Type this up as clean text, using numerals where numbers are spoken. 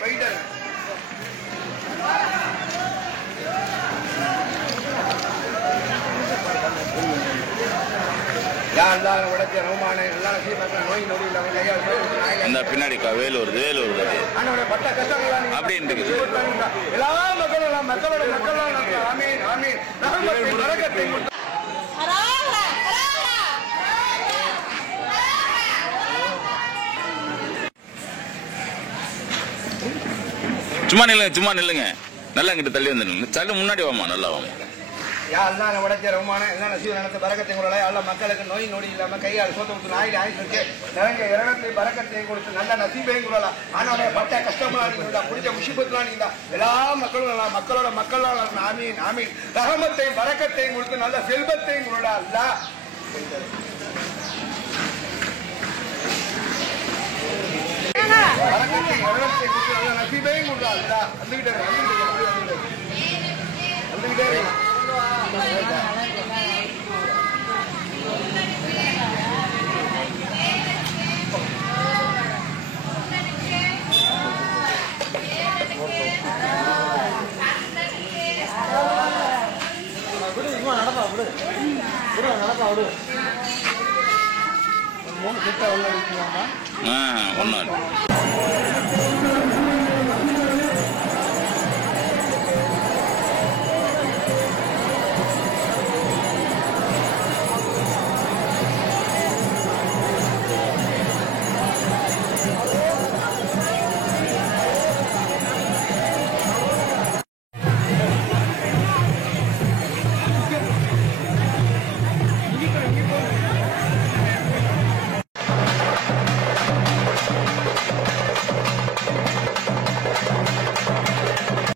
போயிட்டு பின்னாடி வேலூர் வேலூர் அப்படின்னு எல்லா மக்களும் மக்களோட சும்மா நில்லுங்க சும்மா நில்லுங்க நல்லா இங்கிட்ட தள்ளி வந்து நில்லுங்க தள்ளி முன்னாடி வாமா நல்லா வாமா யாரெல்லாம் உடைச்ச ரகுமான எல்லாம் நசீவ நடத்த பறக்கத்தை கொடுல எல்லா மக்களுக்கு நோய் நொடி இல்லாம கையால் சோத்த கொடுத்து நாயில் ஆயிட்டு நிறைய இரணத்தை பறக்கத்தையும் கொடுத்து நல்ல நசீபையும் கொடுலாம் ஆனா பட்ட கஷ்டமா புடிச்ச முஷிபத்துலாம் நீங்க எல்லா மக்களும் மக்களோட மக்களால் ஆமீன் ஆமீன் ரஹமத்தையும் பறக்கத்தையும் கொடுத்து நல்ல செல்வத்தையும் கொடுடா அல்ல பறக்கத்தை இரணத்தை கொடுத்து நல்ல நசீபையும் கொடுடா அல்ல வந்துகிட்டே ஒன்னு